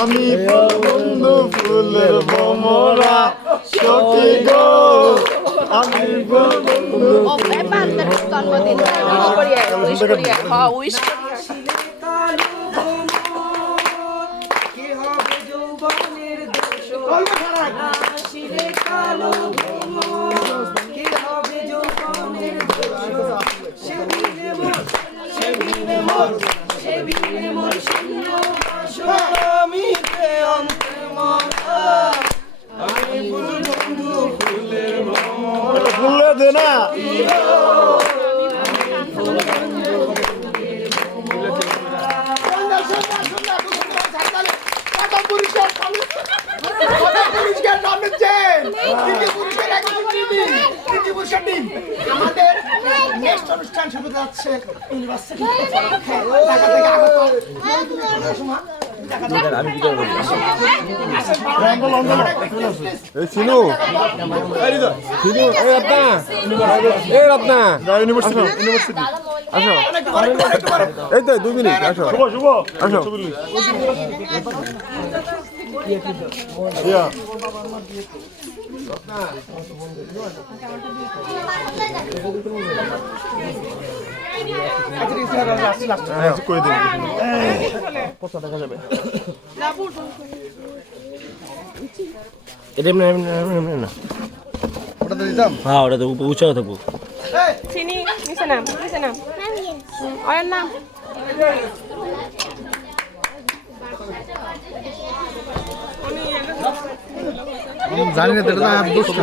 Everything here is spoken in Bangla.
আমি বন্ধু ফুলের ভমরা সখী গো আমি বন্ধু জন্মদিন উইশ করিয়া উইশ ফুলে দে না আমাদের নেক্সট অনুষ্ঠান শুরু যাচ্ছে ইউনিভার্সিটি ঢাকা থেকে আগত চিনু চিনু এই রত্না ইউনিভার্সিটি ইউনিভার্সিটি আসো এই তো 2 মিনিট আসো শুভ শুভ আসো করে দিন কত টাকা যাবে এটা না ওটাতে দিতাম হ্যাঁ ওটা তো উঁচা থাকবো চিনি নিচে নাম ওর নাম জানি না, এটা তো দোষ না।